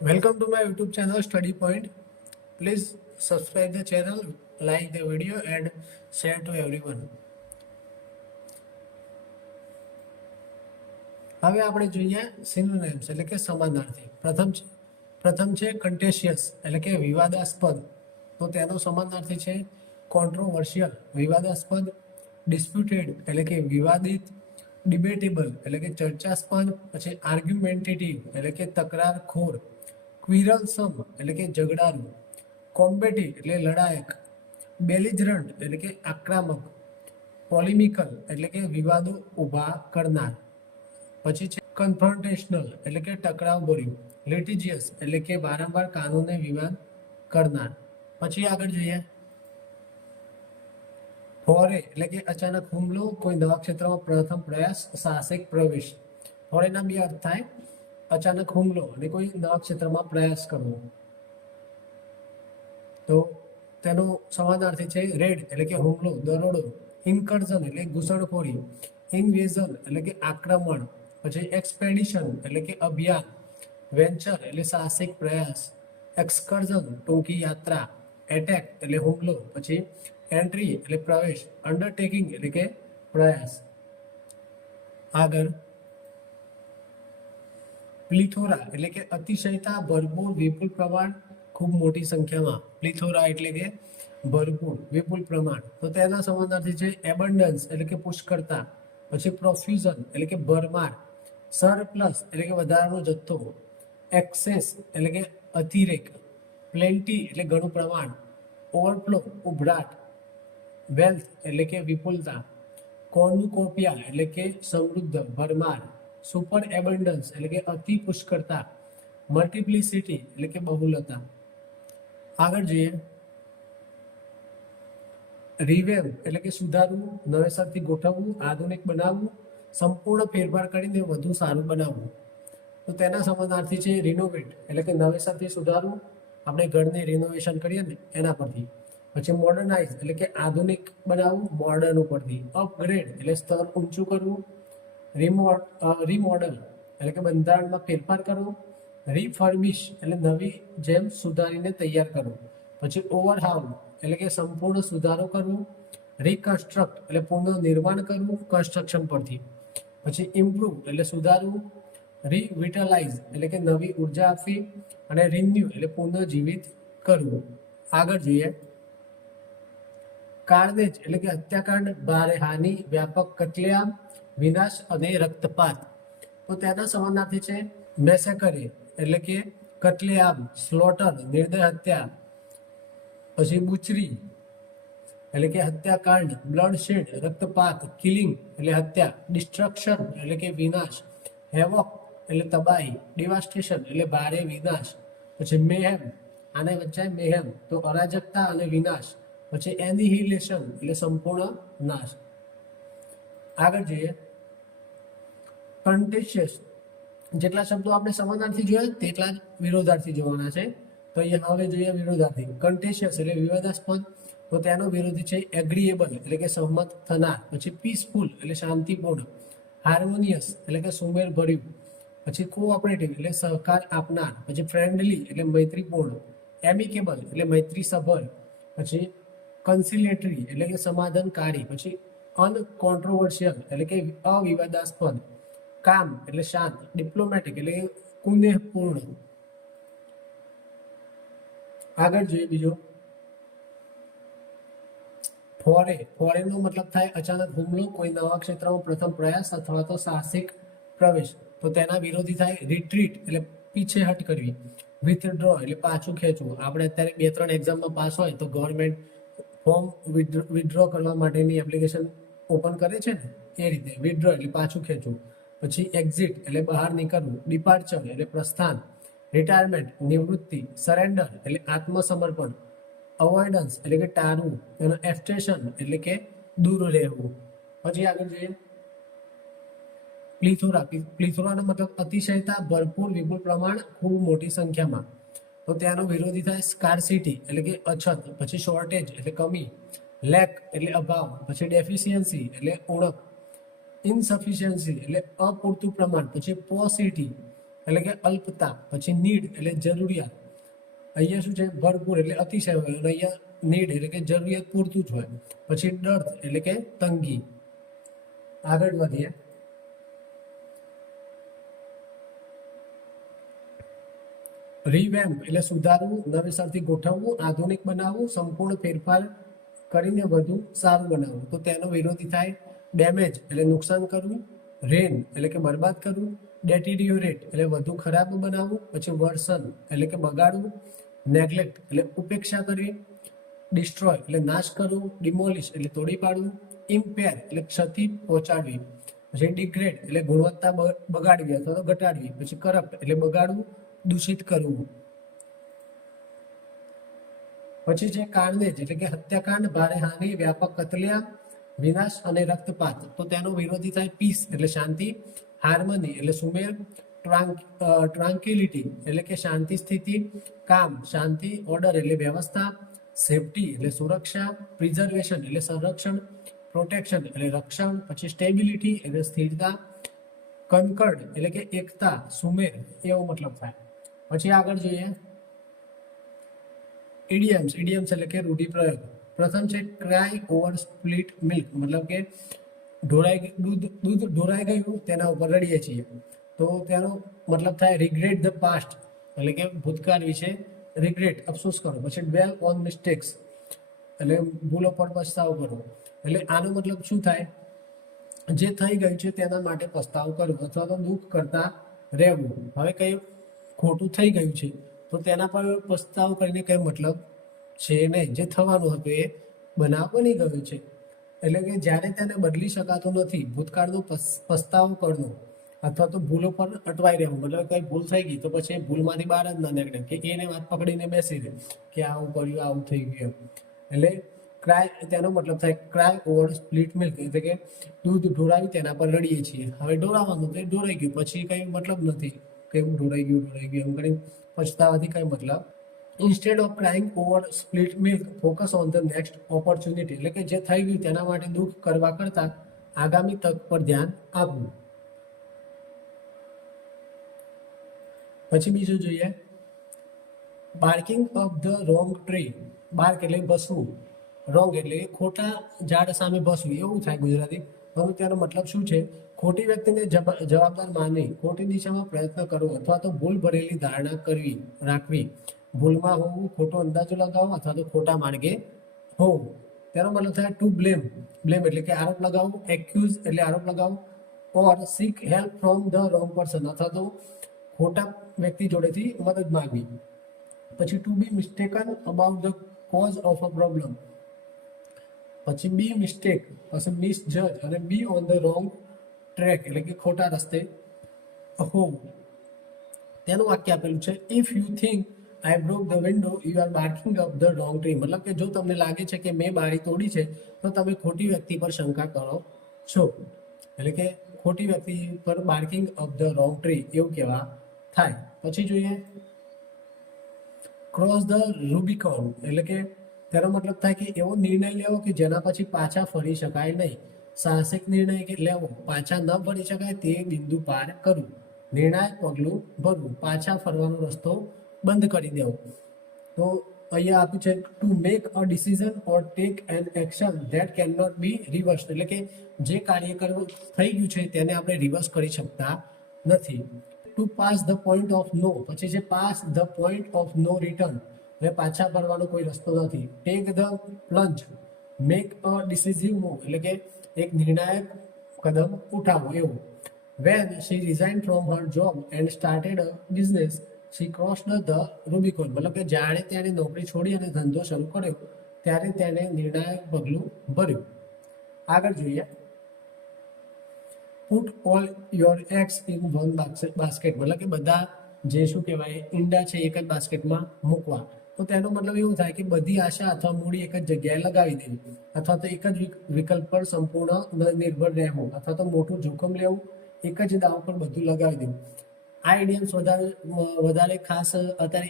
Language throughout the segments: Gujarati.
Welcome to my YouTube channel Study Point. Please subscribe the channel, like the video and share to everyone. હવે આપણે જોઈએ સિનોનિમ્સ એટલે કે સમાનાર્થી. પ્રથમ છે કન્ટેશિયસ એટલે કે વિવાદાસ્પદ. તો તેનો સમાનાર્થી છે કોન્ટ્રોવર્શિયલ વિવાદાસ્પદ, ડિસ્પ્યુટેડ એટલે કે વિવાદિત, ડિબેટેબલ એટલે કે ચર્ચાસ્પદ, પછી આર્ગ્યુમેન્ટેટિવ એટલે કે તકરારખોર, ક્વિરલસમ એટલે કે ઝઘડારું, કોમ્બેટિવ એટલે લડાયક, બેલિજરન્ટ એટલે કે આક્રમક, પોલિમિકલ એટલે કે વિવાદો ઊભા કરનાર. પછી છે કન્ફ્રન્ટેશનલ એટલે કે ટકરાવ ભર્યું, લિટિજિયસ એટલે કે વારંવાર કાનૂને વિવાદ કરનાર. પછી આગળ જોઈએ ફોરે એટલે કે અચાનક હુમલો, કોઈ નવા ક્ષેત્રમાં પ્રથમ પ્રયાસ, સાહસિક પ્રવેશ. ફોરેના બે અર્થ થાય, અચાનક હુમલો અને કોઈ નવા ક્ષેત્રમાં પ્રયાસ કરવો. તો તેનો સમાનાર્થી છે રેડ એટલે કે હુમલો, દરોડો, ઇન્કર્ઝન એટલે ઘૂસણખોરી, ઇન્વેઝન એટલે કે આક્રમણ, પછી એક્સપેડિશન એટલે કે અભિયાન, વેન્ચર એટલે સાહસિક પ્રયાસ, એક્સકર્ઝન ટૂંકી યાત્રા, એટેક એટલે હુમલો, પછી એન્ટ્રી એટલે પ્રવેશ, અંડરટેકિંગ એટલે કે પ્રયાસ. આગળ પ્લિથોરા એટલે કે અતિશયતા, ભરપૂર, વિપુલ પ્રમાણ, ખૂબ મોટી સંખ્યામાં. પ્લિથોરા એટલે કે ભરપૂર, વિપુલ પ્રમાણ. તો તેના સમાનાર્થી છે એબન્ડન્સ એટલે કે પુષ્કળતા, પછી પ્રોફ્યુઝન એટલે કે ભરમાર, સરપ્લસ એટલે કે વધારાનો જથ્થો, એક્સેસ એટલે કે અતિરેક, પ્લેન્ટી એટલે ઘણું પ્રમાણ, ઓવરફ્લો ઉભરાટ, વેલ્થ એટલે કે વિપુલતા, કોર્નુકોપિયા એટલે કે સમૃદ્ધ, ભરમાર, સુપર એબન્ડન્સ એટલે કે અતિ પુષ્કળતા, મલ્ટિપ્લિસિટી એટલે કે બહુલતા. આગળ જોઈએ રિવેમ એટલે કે સુધારવું, નવેસરથી ગોઠવવું, આધુનિક બનાવવું, સંપૂર્ણ ફેરફાર કરીને વધુ સારું બનાવવું. તો તેના સમાનાર્થી છે રિનોવેટ એટલે કે નવેસરથી સુધારવું, આપણે ઘરને રિનોવેશન કરીએ ને એના પરથી. પછી મોડર્નાઇઝ એટલે કે આધુનિક બનાવવું, મોડર્ન ઉપરથી. અપગ્રેડ એટલે સ્તર ઊંચું કરવું, રીમોડલ એટલે કે બંધારણમાં ફેરફાર કરવો, રીફર્બિશ એટલે નવી જેમ સુધારીને તૈયાર કરવું. પછી ઓવરહાઉલ એટલે કે સંપૂર્ણ સુધારો કરવો, રિકન્સ્ટ્રક્ટ એટલે પુનઃનિર્માણ કરવું કન્સ્ટ્રક્શન પરથી. પછી ઇમ્પ્રૂવ એટલે સુધારવું, રિવિટલાઇઝ એટલે કે નવી ઉર્જા આપવી, અને રિન્યુ એટલે પુનઃજીવિત કરવું. આગળ જોઈએ કાર્નેજ એટલે કે હત્યાકાંડ, ભારે હાનિ, વ્યાપક કતલેઆમ, વિનાશ અને રક્તપાત. તો તેના સમાનાર્થી છે મેસેકરે એટલે કે કતલેઆમ, સ્લોટર નિર્દય હત્યા, પછી બુચરી એટલે કે હત્યાકાંડ, બ્લડશેડ રક્તપાત, કિલિંગ એટલે હત્યા, ડિસ્ટ્રક્શન એટલે કે વિનાશ, હેવોક એટલે તબાહી, ડિવાસ્ટેશન એટલે ભારે વિનાશ, પછી મેહેમ આને વચ્ચે મેહેમ તો અરાજકતા અને વિનાશ, પછી એનિહિલેશન એટલે સંપૂર્ણ નાશ. આગળ જોઈએ કન્ટેશિયસ. જેટલા શબ્દો આપણે સમાનાર્થી જોયા તેટલા જ વિરોધાર્થી જોવાના છે. તો અહીંયા હવે જોઈએ વિરોધાર્થી. કન્ટેશિયસ એટલે વિવાદાસ્પદ, તો તેનો વિરોધી છે એગ્રીએબલ એટલે કે સહમત થનાર, પછી પીસફુલ એટલે શાંતિપૂર્ણ, હાર્મોનિયસ એટલે કે સુમેળ ભર્યું, પછી કોઓપરેટિવ એટલે સહકાર આપનાર, પછી ફ્રેન્ડલી એટલે મૈત્રીપૂર્ણ, એમિકેબલ એટલે મૈત્રીસભર, પછી કન્સિલેટરી એટલે કે સમાધાનકારી, પછી અનકોન્ટ્રોવર્શિયલ એટલે કે અવિવાદાસ્પદ, કામ એટલે શાંત, ડિપ્લોમેટિક એટલે કુનેહપૂર્ણ. આગળ જોઈએ બીજો ફોરેનો મતલબ થાય અચાનક હુમલો, કોઈ નવા ક્ષેત્રમાં પ્રથમ પ્રયાસ અથવા તો સાહસિક પ્રવેશ. તો તેના વિરોધી થાય રિટ્રીટ એટલે પીછેહટ કરવી, વિથડ્રો એટલે પાછું ખેંચવું. આપણે અત્યારે 2-3 એક્ઝામમાં પાસ હોય તો ગવર્મેન્ટ ફોર્મ વિથડ્રો કરવા માટેની એપ્લિકેશન ઓપન કરે છે ને એ રીતે વિથડ્રો એટલે પાછું ખેંચવું. પછી એક્ઝિટ એટલે બહાર નીકળવું, ડિપાર્ચર એટલે પ્રસ્થાન, રિટાયરમેન્ટ નિવૃત્તિ, સરેન્ડર એટલે આત્મસમર્પણ, અવોઇડન્સ એટલે કે ટાળવું, અને એબ્સ્ટેશન એટલે કે દૂર રહેવું. પછી આગળ જોઈએ પ્લિથોરાનો મતલબ અતિશયતા, ભરપૂર, વિપુલ પ્રમાણ, ખૂબ મોટી સંખ્યામાં. તો તેનો વિરોધી થાય સ્કાર્સિટી એટલે કે અછત, પછી શોર્ટેજ એટલે કમી, લેક એટલે અભાવ, પછી ડેફિશિયન્સી એટલે ઉણપ, ઇનસફિશિયન્સી એટલે અપૂરતું પ્રમાણ, પછી પોસિટી એટલે કે અલ્પતા, પછી નીડ એટલે જરૂરિયાત, અહીંયા શું છે ભરપૂર એટલે અતિશય હોય, અને અહીંયા નીડ એટલે કે જરૂરિયાત પૂરતું જ હોય. પછી ડર્થ એટલે કે તંગી. આગળ વધીએ. રિવેમ્પ એટલે સુધારવું, નવેસરથી ગોઠવવું, આધુનિક બનાવવું, સંપૂર્ણ ફેરફાર કરીને વધુ સારું બનાવવું. તો તેનો વિરોધી થાય ડેમેજ એટલે નુકસાન કરવું, રેન એટલે કે બરબાદ કરવું, ડેટિરિયોરેટ એટલે વધુ ખરાબ બનાવવું, પછી વર્સન એટલે કે બગાડવું, નેગ્લેક્ટ એટલે ઉપેક્ષા કરવી, ડિસ્ટ્રોય એટલે નાશ કરવું, ડિમોલિશ એટલે તોડી પાડવું, ઇમ્પેર એટલે ક્ષતિ પહોંચાડવી, પછી ડિગ્રેડ એટલે ગુણવત્તા બગાડવી અથવા તો ઘટાડવી, પછી કરપ્ટ એટલે બગાડવું, દૂષિત કરવું. પછી છે કાર્નેજ એટલે કે હત્યાકાંડ, ભારે હાનિ, વ્યાપક કતલેઆમ, વિનાશ અને રક્તપાત. તો તેનો વિરોધી થાય પીસ એટલે શાંતિ, હાર્મની એટલે સુમેળ, ટ્રાન્કિલિટી એટલે કે શાંતિ સ્થિતિ, કામ શાંતિ, ઓર્ડર એટલે વ્યવસ્થા, સેફટી એટલે સુરક્ષા, પ્રિઝર્વેશન એટલે સંરક્ષણ, પ્રોટેક્શન એટલે રક્ષણ, પછી સ્ટેબિલિટી એટલે સ્થિરતા, કન્કર્ડ એટલે કે એકતા, સુમેળ એવો મતલબ થાય. પછી આગળ જોઈએ ઇડિયમ્સ. ઇડિયમ્સ એટલે કે રૂઢિપ્રયોગ. પ્રથમ છે ક્રાય ઓવર સ્પ્લિટ મિલ્ક, મતલબ કે દૂધ ઢોરાઈ ગયું તેના ઉપર રડીએ છીએ. તો તેનો મતલબ થાય રિગ્રેટ ધ પાસ્ટ એટલે કે ભૂતકાળ વિશે રિગ્રેટ અફસોસ કરો. પછી ડ્વેલ ઓન મિસ્ટેક્સ એટલે ભૂલો પર પસ્તાવો કરો. એટલે આનો મતલબ શું થાય, જે થઈ ગયું છે તેના માટે પસ્તાવો કરવો અથવા તો દુઃખ કરતા રહેવું. હવે કંઈ ખોટું થઈ ગયું છે તો તેના પર પસ્તાવો કરીને કંઈ મતલબ છે નહીં. જે થવાનું હતું એ બનાવ બની ગયું છે. એટલે કે જ્યારે તેને બદલી શકાતું નથી, ભૂતકાળનો પસ્તાવો કરવો અથવા તો ભૂલો પર અટવાઈ રહેવું. મતલબ કંઈ ભૂલ થઈ ગઈ તો પછી એ ભૂલમાંથી બહાર જ ના નીકળે કે એને વાત પકડીને બેસી રહે કે આવું કર્યું આવું થઈ ગયું. એટલે ક્રાય તેનો મતલબ થાય ક્રાય ઓવર સ્પ્લિટ મિલ્ક એટલે કે દૂધ ઢોળાવી તેના પર રડીએ છીએ. હવે ઢોળાવાનું તે ઢોળાઈ ગયું, પછી કંઈ મતલબ નથી કે ઢોળાઈ ગયું એમ કરી પછતાવાથી કંઈ મતલબ. Instead of crying over split milk focus on the next opportunity એટલે કે જે થઈ ગયું તેના માટે દુઃખ કરવા કરતાં આગામી તક પર ધ્યાન આપવું. પછી બીજું જોઈએ barking of the wrong tree. Bark એટલે બસવું, રોંગ એટલે ખોટા ઝાડ સામે બસવું એવું થાય ગુજરાતી. પરંતુ તેનો મતલબ શું છે, ખોટી વ્યક્તિને જવાબદાર માની ખોટી દિશામાં પ્રયત્ન કરવો અથવા તો ભૂલ ભરેલી ધારણા રાખવી, ભૂલમાં હોવું, ખોટો અંદાજો લગાવવો અથવા તો ખોટા માર્ગે હોવું. તેનો મતલબ થાય ટુ બ્લેમ. બ્લેમ એટલે કે આરોપ લગાવવો, એક્યુઝ એટલે આરોપ લગાવવો, or seek help from the wrong person અથવા તો ખોટા વ્યક્તિ જોડેથી મદદ માંગવી. પછી to be mistaken about the cause of a problem. પછી બી મિસ્ટેક, પછી મિસજજ અને be on the wrong track એટલે કે ખોટા રસ્તે હોવું. તેનું વાક્ય આપેલું છે if you think I broke the window you are barking up the wrong tree. મતલબ કે જો તમને લાગે છે કે મેં બારી તોડી છે તો તમે ખોટી વ્યક્તિ પર શંકા કરો છો. એટલે કે ખોટી વ્યક્તિ પર barking up the wrong tree એવું કહેવા થાય. પછી જોઈએ ક્રોસ ધ રૂબિકોન એટલે કે તેનો મતલબ થાય કે એવો નિર્ણય લેવો કે જેના પછી પાછા ફરી શકાય નહીં. સાહસિક નિર્ણય કે લેવો, પાછા ન ફરી શકાય તે બિંદુ પાર કરવું, નિર્ણાયક પગલું ભરવું, પાછા ફરવાનો રસ્તો બંધ કરી દેવો. તો અહીંયા આપ્યું છે to make a decision or take an action that can not be reverse એટલે કે જે કાર્ય કરવું થઈ ગયું છે તેને આપણે રિવર્સ કરી શકતા નથી. To pass the point of no, પછી છે pass the point of no return એટલે પાછા ફરવાનો કોઈ રસ્તો નથી. Take the plunge, make a decisive move એટલે કે એક નિર્ણાયક કદમ ઉઠાવો એવું. When she resign from her job and started a business she crossed the Rubicon મતલબ કે જાણે તેણે નોકરી છોડી અને ધંધો શરૂ કર્યો ત્યારે તેણે નિર્ણાયક પગલું ભર્યું. આગળ જોઈએ put all your eggs in one basket મતલબ કે બધા જે શું કહેવાય ઈંડા છે એક જ બાસ્કેટમાં મૂકવા. તો તેનો મતલબ એવું થાય કે બધી આશા અથવા મૂડી એક જ જગ્યાએ લગાવી દેવી અથવા તો એક જ વિકલ્પ પર સંપૂર્ણ નિર્ભર રહેવું અથવા તો મોટું જોખમ લેવું, એક જ દાવ પર બધું લગાવી દેવું. આ ઇડિયમ્સ વધારે ખાસ અત્યારે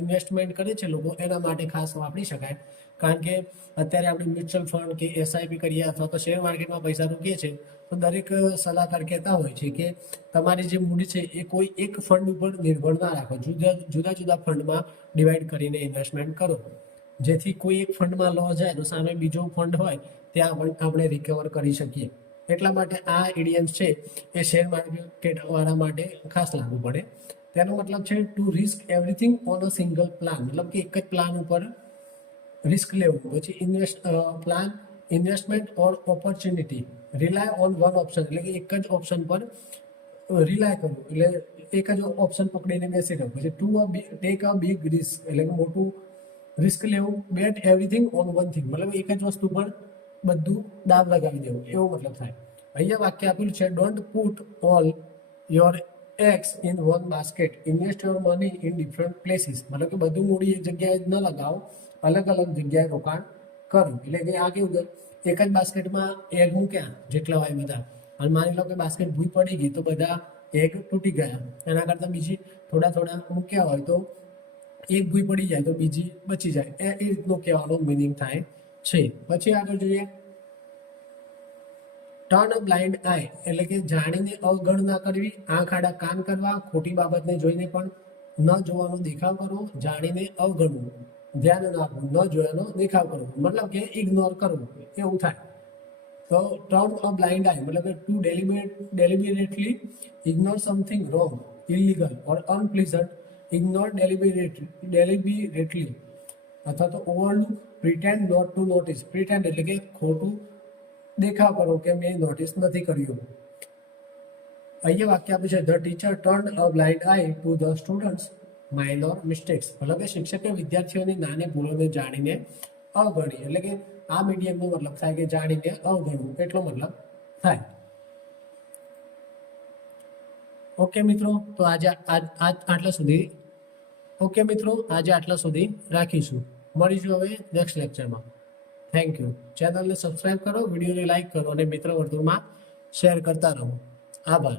ઇન્વેસ્ટમેન્ટ કરે છે લોકો એના માટે ખાસ વાપરી શકાય, કારણ કે અત્યારે આપણે મ્યુચ્યુઅલ ફંડ કે એસઆઈપી કરીએ અથવા તો શેર માર્કેટમાં પૈસા રોકીએ છીએ તો દરેક સલાહકાર કહેતા હોય છે કે તમારી જે મૂડી છે એ કોઈ એક ફંડ ઉપર નિર્ભર ના રાખો, જુદા જુદા ફંડમાં ડિવાઈડ કરીને ઇન્વેસ્ટમેન્ટ કરો, જેથી કોઈ એક ફંડમાં લોસ જાય તો સામે બીજો ફંડ હોય ત્યાં પણ આપણે રિકવર કરી શકીએ. એટલા માટે આ ઇડિયમ્સ છે એ શેર માર્કેટ વાળા માટે ખાસ લાગુ પડે. તેનો મતલબ છે to risk everything on a single plan, મતલબ કે એક જ પ્લાન ઉપર રિસ્ક લેવું. પછી investment or opportunity, rely on one option, એટલે કે એક જ ઓપ્શન પર રિલાય કરવું, એટલે એક જ ઓપ્શન પકડીને બેસી રહેવું. પછી ટેક અ બિગ રિસ્ક, એટલે કે મોટું રિસ્ક લેવું. બેટ એવરીથિંગ ઓન વન થિંગ, મતલબ એક જ વસ્તુ પર બધું દાવ લગાવી દેવું, એવો મતલબ થાય. અહીંયા વાક્ય આપેલું છે don't put all your eggs in one basket, invest your money in different places, મતલબ કે બધું મૂડી એક જગ્યાએ જ ન લગાવો, અલગ અલગ જગ્યાએ રોકાણ કરો. એટલે કે આ કેવું કે એક જ બાસ્કેટમાં એગ મૂક્યા જેટલા હોય બધા, અને માની લો કે બાસ્કેટ ભૂઈ પડી ગઈ તો બધા એગ તૂટી ગયા, એના કરતાં બીજી થોડા થોડા મૂક્યા હોય તો એક ભૂઈ પડી જાય તો બીજી બચી જાય, એ રીતનો કહેવાનો મિનિંગ થાય છે. પછી આગળ જોઈએ ટર્ન અ બ્લાઇન્ડ આઈ, એટલે કે જાણીને અવગણના કરવી, આંખ આડા કાન કરવા, ખોટી બાબતને જોઈને પણ ન જોવાનો દેખાવ કરવો, જાણીને અવગણવું, ધ્યાન ન આપવું, ન જોવાનો દેખાવ કરવો, મતલબ કે ઇગ્નોર કરવું, એવું થાય. તો ટર્ન અ બ્લાઇન્ડ આઈ મતલબ કે to deliberately ignore something wrong, illegal or unpleasant, ignore deliberately, અથવા તો overlook, pretend not to notice, pretend એટલે કે ખોટું દેખાવ કરો કે મેં નોટિસ નથી કર્યું. અહીંયા વાક્ય આપ્યું છે the teacher turn a blind I to the students minor mistakes, મતલબ કે શિક્ષકે વિદ્યાર્થીઓની નાની ભૂલોને જાણીને અવગણી, એટલે કે આ મીડિયમનો મતલબ થાય કે જાણીને અવગણવું, એટલો મતલબ થાય. ઓકે મિત્રો, તો આજે આટલા સુધી રાખીશું. મળીશું હવે નેક્સ્ટ લેક્ચરમાં. Thank you. ચેનલને સબસ્ક્રાઇબ કરો, વિડીયોને લાઇક કરો અને મિત્ર વર્તુળમાં શેર કરતા રહો. આભાર.